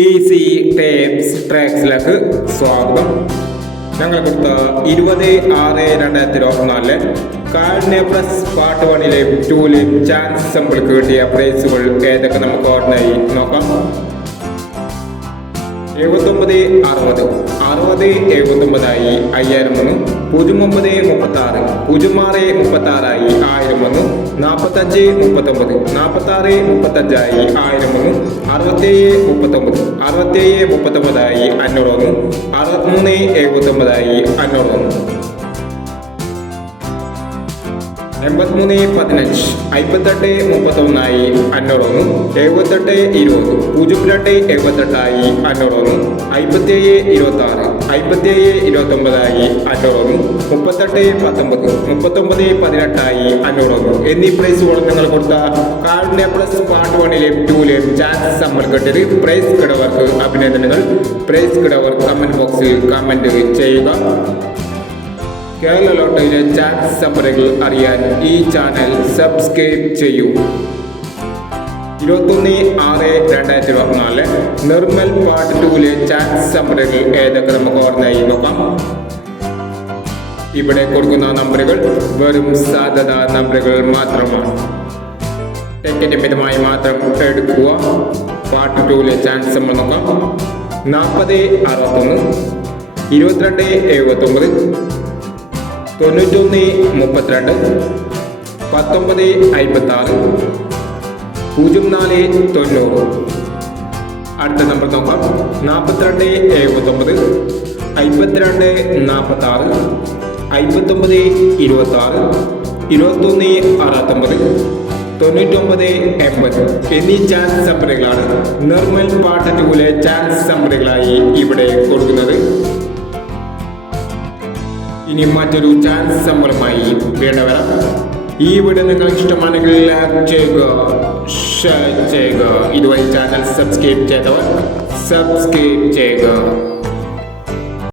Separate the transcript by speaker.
Speaker 1: Easy tapes ട്രാക്സിലേക്ക് സ്വാഗതം. ഞങ്ങൾ കൊടുത്ത ഇരുപത് ആറ് രണ്ടായിരത്തി ഇരുപത്തിനാലിലെ കാർഡിനെ പ്ലസ് പാർട്ട് വണ്ണിലെയും ടൂലെയും ചാൻസ് സമ്പിൾക്ക് കിട്ടിയ പ്രൈസുകൾ ഏതൊക്കെ നമുക്ക് ഓർഡിനായി നോക്കാം. എഴുപത്തൊമ്പത് അറുപത്. അറുപത് എഴുപത്തൊമ്പതായി അയ്യായിരം വന്നു പൂജ്യം ഒമ്പത് മുപ്പത്തി ആറ് പൂജ്യം ആറ് മുപ്പത്തി ആറായി ആയിരം വന്നു നാൽപ്പത്തഞ്ച് മുപ്പത്തൊമ്പത്. നാൽപ്പത്തി ആറ് മുപ്പത്തഞ്ചായി ആയിരം വന്നു അറുപത്തേഴ് മുപ്പത്തൊമ്പത്. അറുപത്തേഴ് മുപ്പത്തൊമ്പതായി അഞ്ഞൂറ് വന്നു അറുപത്തിമൂന്ന് എഴുപത്തൊമ്പതായി അഞ്ഞൂറ് വന്നു എൺപത്തിമൂന്ന് പതിനഞ്ച് അമ്പത്തെട്ട് മുപ്പത്തൊന്നായി അഞ്ഞൂറൊന്ന് എഴുപത്തെട്ട് ഇരുപത് പൂജ്യം രണ്ട് എഴുപത്തെട്ടായി അഞ്ഞൂറൊന്ന് അമ്പത്തേഴ് ഇരുപത്തി ആറ് അമ്പത്തേഴ് ഇരുപത്തൊമ്പതായി അഞ്ഞൂറൊന്ന് മുപ്പത്തെട്ട് പത്തൊമ്പത് മുപ്പത്തൊമ്പത് പതിനെട്ടായി അഞ്ഞൂറൊന്ന് എന്നീ പ്രൈസുകൾ നിങ്ങൾ കൊടുത്ത കാർഡിന്റെ പ്ലസ് പാർട്ട് വണ്ണിലെയും ടൂലെയും ചാൻസ് നമ്മൾ കിട്ടിയത് പ്രൈസ് കിടവർക്ക് അഭിനന്ദനങ്ങൾ. പ്രൈസ് കിടവർ കമന്റ് ബോക്സിൽ കമന്റ് ചെയ്യുക. കേരള ലോട്ടറിയിലെ ചാൻസ് നമ്പറുകൾ അറിയാൻ ഈ ചാനൽ സബ്സ്ക്രൈബ് ചെയ്യൂ. ഇരുപത്തൊന്ന് ആറ് രണ്ടായിരത്തി ഇരുപത്തിനാല് നിർമ്മൽ പാർട്ട് ടൂവിലെ ചാൻസ് നമ്പറുകൾ ഏതൊക്കെ നമുക്ക് ഓർമ്മയായി നോക്കാം. ഇവിടെ കൊടുക്കുന്ന നമ്പറുകൾ വെറും സാധ്യത നമ്പറുകൾ മാത്രമാണ്. ടിക്കറ്റ് മിതമായി മാത്രം എടുക്കുക. പാർട്ട് ടൂവിലെ ചാൻസ് നമ്മൾ നോക്കാം. നാൽപ്പത് അറുപത്തൊന്ന് ഇരുപത്തിരണ്ട് എഴുപത്തൊമ്പത് തൊണ്ണൂറ്റൊന്ന് മുപ്പത്തിരണ്ട് പത്തൊമ്പത് അമ്പത്തി ആറ് പൂജ്യം നാല് തൊണ്ണൂറ്. അടുത്ത നമ്പർ നോക്കാം. നാൽപ്പത്തിരണ്ട് എഴുപത്തൊമ്പത് അമ്പത്തിരണ്ട് നാൽപ്പത്തി ആറ് അമ്പത്തൊമ്പത് ഇരുപത്തി ആറ് ഇരുപത്തൊന്ന് അറുപത്തൊമ്പത് തൊണ്ണൂറ്റൊമ്പത് എൺപത്. എന്നീ ചാൻസ് നമ്പറുകളാണ് നിർമ്മൽ പാട്ട് ചാൻസ് നമ്പറുകളായി ഇവിടെ കൊടുക്കുന്നത്. ഇനി മറ്റൊരു ചാൻസ് സമ്പളമായി വേണ്ടവരാം ഈ വീഡിയോ നിങ്ങൾക്ക് ഇഷ്ടമാണെങ്കിൽ ലൈക്ക് ചെയ്യുക ഷെയർ ചെയ്യുക. ഇതുവരെ ചാനൽ സബ്സ്ക്രൈബ് ചെയ്തവർ സബ്സ്ക്രൈബ് ചെയ്യുക.